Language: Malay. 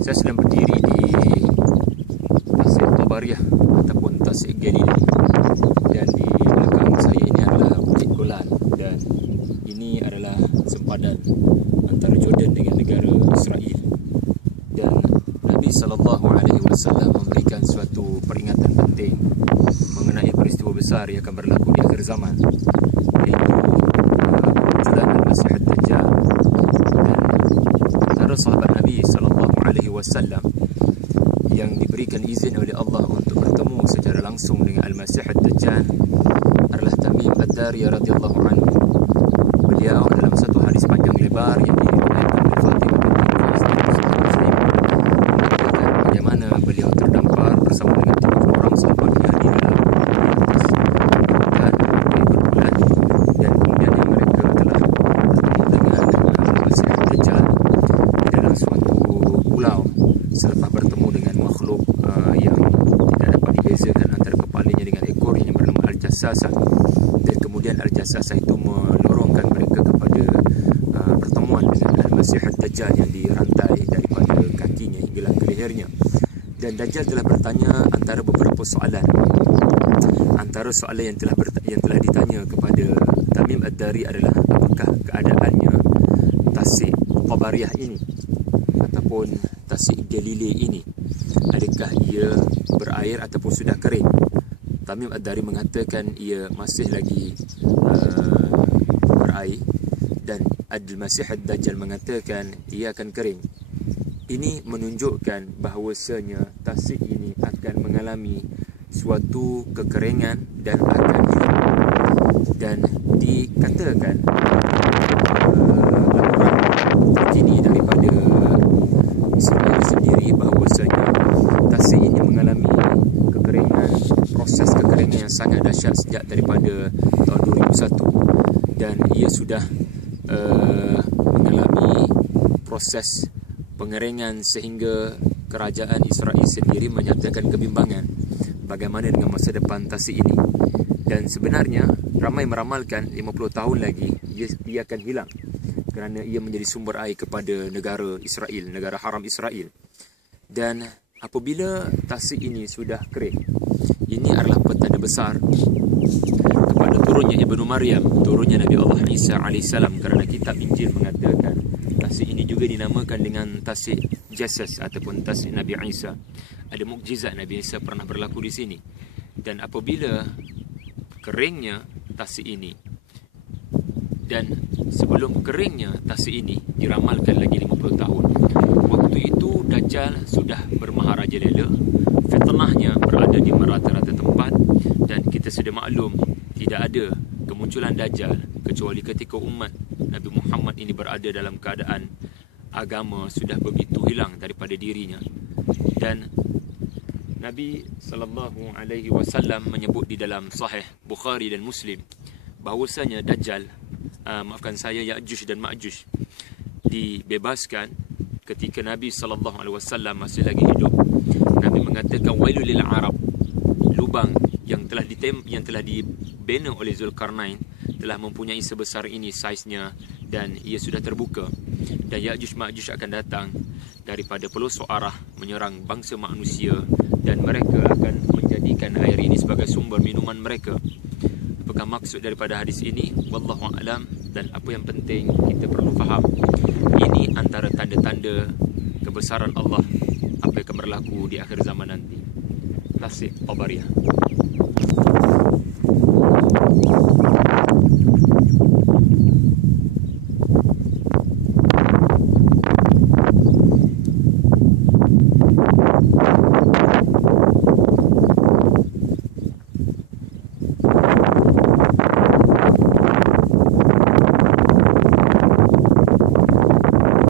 Saya sedang berdiri di Tasik Tabariah ataupun Tasik Galilei, dan di belakang saya ini adalah Bukit Golan, dan ini adalah sempadan antara Jordan dengan negara Israel. Dan Nabi SAW memberikan suatu peringatan penting mengenai peristiwa besar yang akan berlaku di akhir zaman, iaitu kemunculan Al-Masih Ad-Dajjal. Dan antara sahabat Nabi SAW yang diberikan izin oleh Allah untuk bertemu secara langsung dengan Al-Masih Ad-Dajjal adalah Tamim Ad-Dari radhiyallahu anhu. Beliau dalam satu hadis panjang lebar yang diriwayatkan oleh Fatimah binti Qais dari Sahih Muslim mengatakan bagaimana beliau terdampar bersama dengan 30 orang sahabatnya di dalam atas hutan berbulan, dan kemudian mereka telah bertemu dengan Al-Masih Ad-Dajjal di dalam suatu pulau selepas bertemu dengan makhluk yang tidak dapat dibezakan antara kepalanya dengan ekornya yang bernama Al-Jassasah. Dan kemudian Al-Jassasah itu melorongkan mereka kepada pertemuan dengan Al-Masih Ad-Dajjal yang dirantai daripada kakinya hinggalah ke lehernya. Dan Dajjal telah bertanya antara beberapa soalan. Antara soalan yang telah ditanya kepada Tamim Ad-Dari adalah apakah keadaannya Tasik Tabariah ini ataupun Tasik Galilei ini, adakah ia berair ataupun sudah kering? Tamim Ad-Dari mengatakan ia masih lagi berair, dan Al-Masih Ad-Dajjal mengatakan ia akan kering. Ini menunjukkan bahawasanya Tasik ini akan mengalami suatu kekeringan dan akan hilang. Dan dikatakan laporan terkini daripada Israel sendiri bahawasanya Tasik ini mengalami kekeringan, proses kekeringan yang sangat dahsyat sejak daripada tahun 2001, dan ia sudah mengalami proses pengeringan sehingga kerajaan Israel sendiri menyatakan kebimbangan bagaimana dengan masa depan Tasik ini. Dan sebenarnya ramai meramalkan 50 tahun lagi ia akan hilang kerana ia menjadi sumber air kepada negara Israel, negara haram Israel. Dan apabila Tasik ini sudah kering, ini adalah petanda besar kepada turunnya Ibnu Maryam, turunnya Nabi Allah Isa AS, kerana kitab Injil mengatakan Tasik ini juga dinamakan dengan Tasik Jassas ataupun Tasik Nabi Isa. Ada mukjizat Nabi Isa pernah berlaku di sini. Dan apabila keringnya Tasik ini, dan sebelum keringnya Tasik ini diramalkan lagi 50 tahun, waktu itu Dajjal sudah bermaharajalela, fitnahnya berada di merata-rata tempat, dan kita sudah maklum tidak ada kemunculan Dajjal kecuali ketika umat Nabi Muhammad ini berada dalam keadaan agama sudah begitu hilang daripada dirinya. Dan Nabi SAW menyebut di dalam Sahih Bukhari dan Muslim bahawasanya Dajjal, Ya'juj dan Ma'juj dibebaskan ketika Nabi SAW masih lagi hidup. Nabi mengatakan wailul lil Arab, lubang yang telah dibina oleh Zulkarnain telah mempunyai sebesar ini saiznya, dan ia sudah terbuka, dan Ya'juj Ma'juj akan datang daripada pelosok arah menyerang bangsa manusia, dan mereka akan menjadikan air ini sebagai sumber minuman mereka. Apakah maksud daripada hadis ini? Wallahu a'lam. Dan apa yang penting kita perlu faham, ini antara tanda-tanda kebesaran Allah apa yang akan berlaku di akhir zaman nanti. Tasik Tabariah.